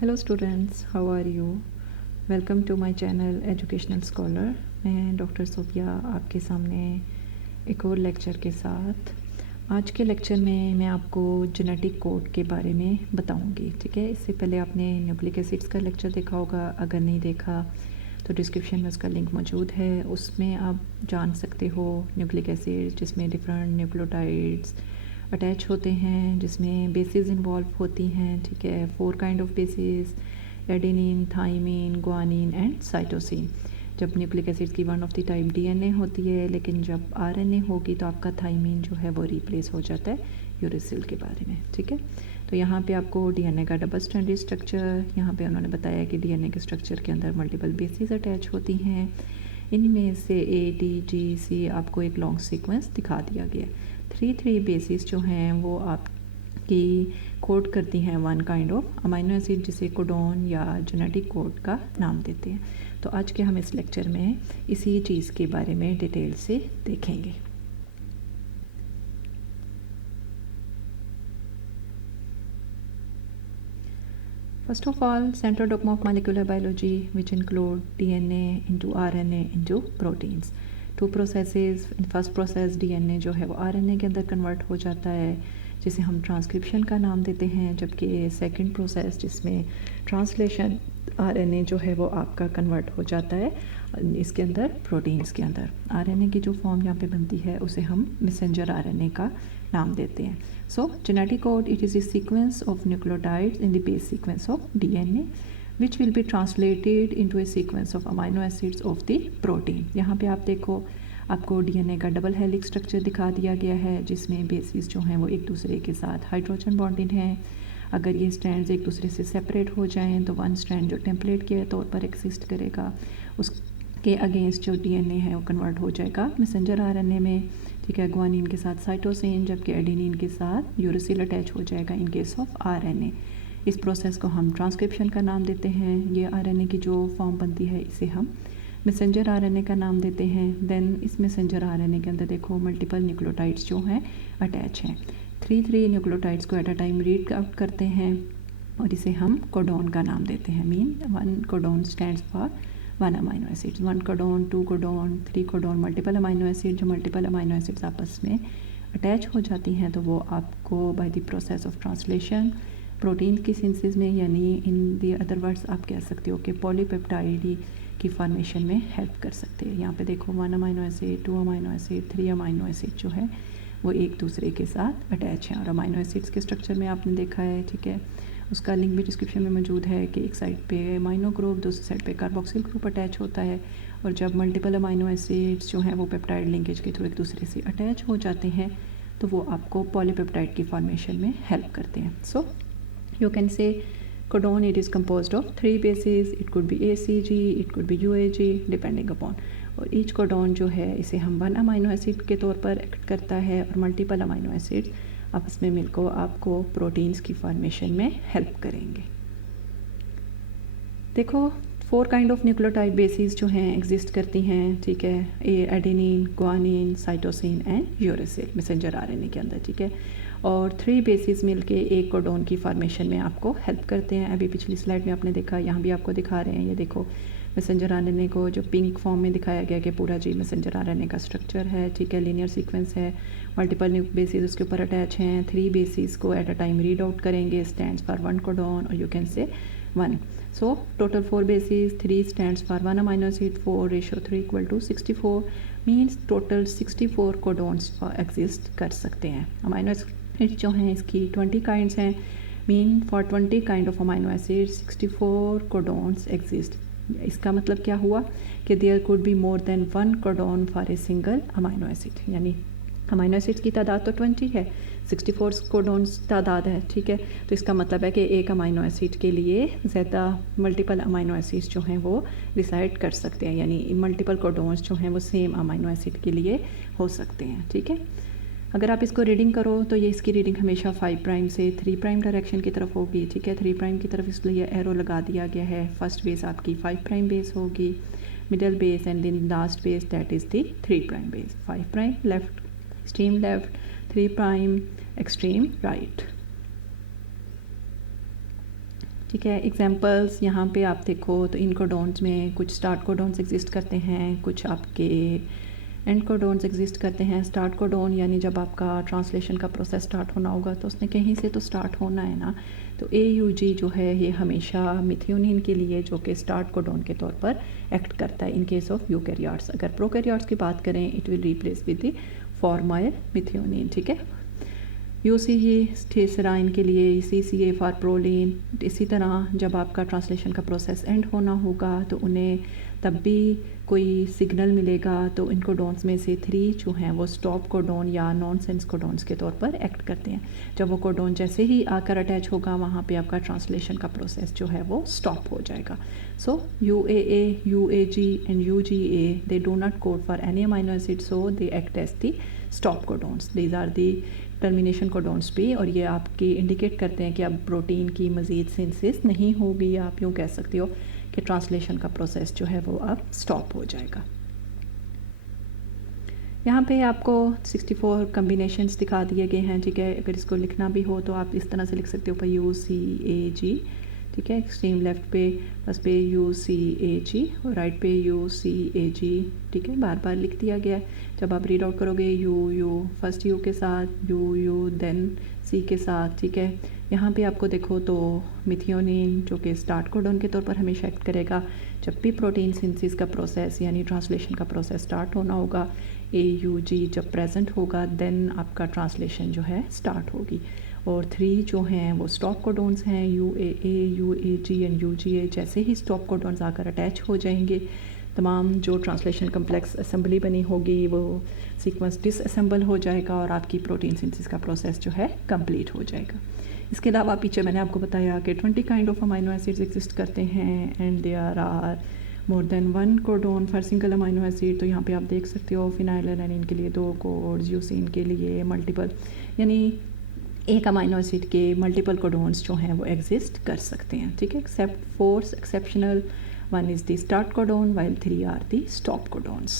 Hello students, how are you? Welcome to my channel educational scholar. मैं doctor Sophia आपके सामने एक और लेक्चर के साथ। आज के लेक्चर में मैं आपको जेनेटिक कोड के बारे में बताऊंगी। ठीक है, इससे पहले आपने न्यूक्लिक एसिड्स का लेक्चर देखा होगा। अगर नहीं देखा तो डिस्क्रिप्शन में उसका लिंक मौजूद है, उसमें आप जान सकते हो न्यूक्लिक एसिड जिसमें डिफरेंट न्यूक्लियोटाइड्स अटैच होते हैं, जिसमें बेसिस इन्वॉल्व होती हैं। ठीक है, 4 kind of basis: adenine, thymine, guanine and cytosine. जब न्यूक्लिक एसिड की one of the type DNA होती है, लेकिन जब आरएनए होगी तो आपका थाइमिन जो है वो रिप्लेस हो जाता है यूरेसिल के बारे में। ठीक है, तो यहाँ पे आपको डीएनए का डबल स्ट्रैंडेड स्ट्रक्चर, यहाँ पे उन्होंने बताया कि डीएनए के स्ट्रक्चर के अंदर मल्टीपल बेसिस अटैच होती हैं। इनमें से ATGC आपको एक लॉन्ग सीक्वेंस दिखा दिया गया। 3 बेसिस जो हैं वो आपकी कोड करती हैं one kind of amino acid, जिसे कोडोन या जेनेटिक कोड का नाम देते हैं। तो आज के हम इस लेक्चर में इसी चीज़ के बारे में डिटेल से देखेंगे। First of all, central dogma of molecular biology, which include DNA into RNA into proteins. Two processes. In first process DNA जो है वो RNA के अंदर कन्वर्ट हो जाता है, जिसे हम ट्रांसक्रिप्शन का नाम देते हैं, जबकि सेकंड प्रोसेस जिसमें ट्रांसलेशन RNA जो है वो आपका कन्वर्ट हो जाता है इसके अंदर प्रोटीन्स के अंदर। RNA की जो फॉर्म यहाँ पे बनती है उसे हम मैसेंजर RNA का नाम देते हैं। So genetic code, it is a sequence of nucleotides in the base sequence of DNA which will be translated into a sequence of amino acids of the protein। यहाँ पे आप देखो, आपको DNA का डबल हेलिक्स स्ट्रक्चर दिखा दिया गया है, जिसमें बेसिस जो हैं वो एक दूसरे के साथ हाइड्रोजन बॉन्डेड हैं। अगर ये स्ट्रैंड्स एक दूसरे से सेपरेट हो जाएं तो वन स्ट्रैंड जो टेम्पलेट के तौर पर एक्सिस्ट करेगा, उसके अगेंस्ट जो DNA है वो कन्वर्ट हो जाएगा मैसेंजर RNA में। ठीक है, ग्वानिन के साथ साइटोसिन, जबकि एडेनिन के साथ यूरेसिल अटैच हो जाएगा इन केस ऑफ RNA। इस प्रोसेस को हम ट्रांसक्रिप्शन का नाम देते हैं। ये RNA की जो फॉर्म बनती है इसे हम मैसेंजर RNA का नाम देते हैं। देन इस मैसेंजर RNA के अंदर देखो मल्टीपल न्यूक्लियोटाइड्स जो हैं अटैच हैं। 3 न्यूक्लियोटाइड्स को at a time read out करते हैं और इसे हम कोडोन का नाम देते हैं। Mean one codon stands for 1 amino acid. 1 codon, 2 codon, 3 codon, multiple amino acid. जो मल्टीपल अमाइनो एसिड्स आपस में अटैच हो जाती हैं तो वो आपको by the process of translation protein की सिंथेसिस में, यानी इन दी अदर वर्ड्स आप कह सकते हो कि पॉलीपेप्टाइड की फॉर्मेशन में हेल्प कर सकते हैं। यहाँ पे देखो 1 amino acid, 2 amino acid, 3 amino acid जो है वो एक दूसरे के साथ अटैच हैं। और अमाइनो एसिड्स के स्ट्रक्चर में आपने देखा है, ठीक है, उसका लिंक भी डिस्क्रिप्शन में मौजूद है कि एक साइड पे अमाइनो ग्रुप, दूसरी साइड पे कार्बोक्सिल ग्रुप अटैच होता है। और जब मल्टीपल अमाइनो एसिड्स जो हैं वो पेप्टाइड लिंकेज के थ्रू एक दूसरे से अटैच हो जाते हैं तो वो आपको पॉलीपेप्टाइड की फॉर्मेशन में हेल्प करते हैं। So you can say codon, it is composed of 3 bases. It could be ACG, it could be UAG, depending upon। और ईच कोडोन जो है इसे हम 1 अमाइनो एसिड के तौर पर एक्ट करता है और मल्टीपल अमाइनो एसिड्स आपस में मिलकर आपको प्रोटीन्स की फॉर्मेशन में हेल्प करेंगे। देखो 4 काइंड ऑफ न्यूक्लियोटाइड बेसिस जो हैं एग्जिस्ट करती हैं। ठीक है, adenine, guanine, cytosine and uracil messenger RNA के अंदर। ठीक है, और 3 बेसिस मिलके एक कोडोन की फॉर्मेशन में आपको हेल्प करते हैं। अभी पिछली स्लाइड में आपने देखा, यहाँ भी आपको दिखा रहे हैं, ये देखो मैसेंजर RNA को जो पिंक फॉर्म में दिखाया गया कि पूरा जी मैसेंजर RNA का स्ट्रक्चर है। ठीक है, लीनियर सीक्वेंस है, मल्टीपल बेसिस उसके ऊपर अटैच हैं। 3 बेसिस को at a time read out करेंगे, स्टैंड्स फॉर 1 कोडोन और you can say 1। So total 4 bases, 3 stands for 1 amino acid, 4 ratio 3 equal to 64 means total 64 codons exist कर सकते हैं। अमाइनो एसिड जो हैं इसकी 20 काइंड्स हैं। Mean for 20 kind of amino acid 64 codons exist. इसका मतलब क्या हुआ कि there could be more than 1 codon for a single amino acid. यानी अमाइनो एसिड्स की तादाद तो 20 है, 64 कोडोन्स तादाद है। ठीक है, तो इसका मतलब है कि एक अमाइनो एसिड के लिए ज़्यादा मल्टीपल अमाइनो एसिड्स जो हैं वो डिसाइड कर सकते हैं, यानी मल्टीपल कोडोन्स जो हैं वो सेम अमाइनो एसिड के लिए हो सकते हैं। ठीक है, अगर आप इसको रीडिंग करो तो ये इसकी रीडिंग हमेशा 5 प्राइम से 3 प्राइम डायरेक्शन की तरफ होगी। ठीक है, 3 प्राइम की तरफ इसलिए एरो लगा दिया गया है। फर्स्ट बेस आपकी 5 प्राइम बेस होगी, middle base and then last base that is the 3 prime base. 5 prime left, extreme left, 3 prime, extreme right। ठीक है। एग्जांपल्स यहाँ पे आप देखो तो इन कोडॉन्स में कुछ स्टार्ट कोडॉन्स एग्जिस्ट करते हैं, कुछ आपके एंड कोडॉन्स एग्जिस्ट करते हैं। स्टार्ट कोडॉन यानी जब आपका ट्रांसलेशन का प्रोसेस स्टार्ट होना होगा तो उसने कहीं से तो स्टार्ट होना है ना, तो AUG जो है ये हमेशा मिथियोनिन के लिए जो कि स्टार्ट कोडॉन के तौर पर एक्ट करता है इन केस ऑफ यूकैरियोट्स। अगर प्रोकैरियोट्स की बात करें it will replace with the formyl methionine. ठीक है। UCG सेराइन के लिए CCA फॉर प्रोलीन। इसी तरह जब आपका ट्रांसलेशन का प्रोसेस एंड होना होगा तो उन्हें तब भी कोई सिग्नल मिलेगा तो इन कोडॉन्स में से 3 जो हैं वो स्टॉप कोडॉन या नॉनसेंस कोडॉन्स के तौर पर एक्ट करते हैं। जब वो कोडॉन जैसे ही आकर अटैच होगा वहाँ पे आपका ट्रांसलेशन का प्रोसेस जो है वो स्टॉप हो जाएगा। So UAA, UAG and UGA they do not code for any amino acid, so they act as the stop codons. These are the termination codons भी, और ये आपकी इंडिकेट करते हैं कि अब प्रोटीन की मज़ीद सिंथेसिस नहीं होगी, या आप यूँ कह सकते हो कि ट्रांसलेशन का प्रोसेस जो है वो अब स्टॉप हो जाएगा। यहाँ पे आपको 64 कम्बिनेशंस दिखा दिए गए हैं। ठीक है। अगर इसको लिखना भी हो तो आप इस तरह से लिख सकते हो UCAG। ठीक है। एक्सट्रीम लेफ्ट पे फर्स्ट पे UCAG और राइट पे UCAG। ठीक है। बार बार लिख दिया गया है। जब आप रीड आउट करोगे U फर्स्ट U के साथ U देन C के साथ। ठीक है। यहाँ पे आपको देखो तो मिथियोनिन जो कि स्टार्ट कोडॉन के तौर पर हमेशा एक्ट करेगा। जब भी प्रोटीन सिंथेसिस का प्रोसेस यानी ट्रांसलेशन का प्रोसेस स्टार्ट होना होगा, AUG जब प्रेजेंट होगा देन आपका ट्रांसलेशन जो है स्टार्ट होगी। और 3 जो हैं वो स्टॉप कोडॉन्स हैं, UAA, UAG एंड UGA। जैसे ही स्टॉप कोडॉन्स आकर अटैच हो जाएंगे तमाम जो ट्रांसलेशन कम्प्लेक्स असेंबली बनी होगी वो सीक्वेंस डिसअसेंबल हो जाएगा और आपकी प्रोटीन सिंथेसिस का प्रोसेस जो है कंप्लीट हो जाएगा। इसके अलावा पीछे मैंने आपको बताया कि 20 kind of amino acids exist करते हैं and there are more than 1 codon for single amino acid. तो यहाँ पे आप देख सकते हो फिनाइलएलानिन के लिए 2 कोड्स, यूसिन के लिए मल्टीपल, यानी एक अमाइनो एसिड के मल्टीपल कोडॉन्स जो हैं वो एग्जिस्ट कर सकते हैं। ठीक है। Except 4 exceptional, 1 is the start codon while 3 are the stop codons।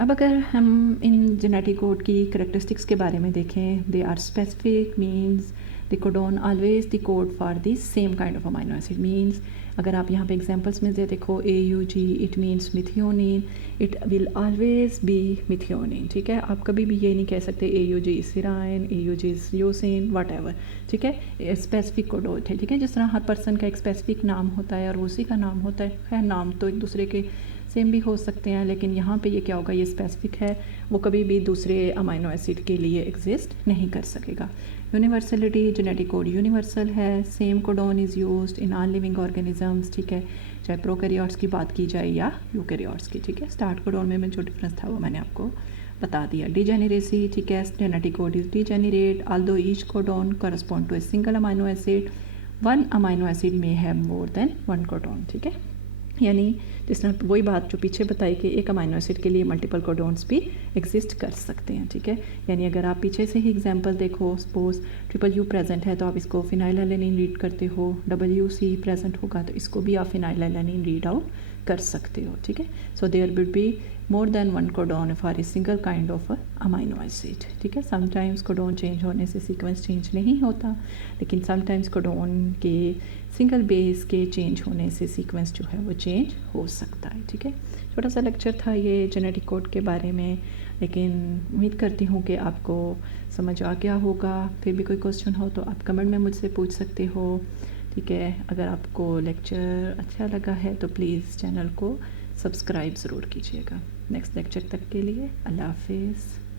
अब अगर हम इन जेनेटिक कोड की करेक्टरिस्टिक्स के बारे में देखें, they are specific means the codon always the code for the same kind of amino acid. Means अगर आप यहाँ पे एग्जांपल्स में दे देखो AUG it means methionine, it will always be methionine. ठीक है। आप कभी भी ये नहीं कह सकते AUG is serine, AUG is eosin, what ever. ठीक है। स्पेसिफिक कोड होते हैं। ठीक है। जिस तरह हर पर्सन का एक स्पेसिफिक नाम होता है और उसी का नाम होता है। खैर नाम तो एक दूसरे के सेम भी हो सकते हैं, लेकिन यहाँ पे ये क्या होगा, ये स्पेसिफिक है, वो कभी भी दूसरे अमाइनो एसिड के लिए एग्जिस्ट नहीं कर सकेगा। यूनिवर्सलिटी, जेनेटिक कोड यूनिवर्सल है। Same codon is used in all living organisms. ठीक है। चाहे प्रोकैरियोट्स की बात की जाए या यूकैरियोट्स की। ठीक है। स्टार्ट कोडॉन में जो डिफरेंस था वो मैंने आपको बता दिया। डिजेनेरेसी, ठीक है, genetic code is degenerate although each codon correspond to a single amino acid, 1 amino acid में हैव मोर देन 1 कोडॉन। ठीक है। यानी जिस तरह वही बात जो पीछे बताई कि एक अमाइनो एसिड के लिए मल्टीपल कोडॉन्स भी एग्जिस्ट कर सकते हैं। ठीक है। यानी अगर आप पीछे से ही एग्जांपल देखो, सपोज UU प्रेजेंट है तो आप इसको फिनाइलएलानिन रीड करते हो, WC प्रेजेंट होगा तो इसको भी आप फिनाइलएलानिन रीड आउट कर सकते हो। ठीक है। So there will be more than 1 codon for a single kind of amino acid. ठीक है। समटाइम्स कोडॉन चेंज होने से सीक्वेंस चेंज नहीं होता, लेकिन समटाइम्स कोडॉन के सिंगल बेस के चेंज होने से सीक्वेंस जो है वो चेंज हो सकता है। ठीक है। छोटा सा लेक्चर था ये जेनेटिक कोड के बारे में, लेकिन उम्मीद करती हूँ कि आपको समझ आ गया होगा। फिर भी कोई क्वेश्चन हो तो आप कमेंट में मुझसे पूछ सकते हो। ठीक है। अगर आपको लेक्चर अच्छा लगा है तो प्लीज़ चैनल को सब्सक्राइब ज़रूर कीजिएगा। नेक्स्ट लेक्चर तक के लिए अल्लाह हाफिज़।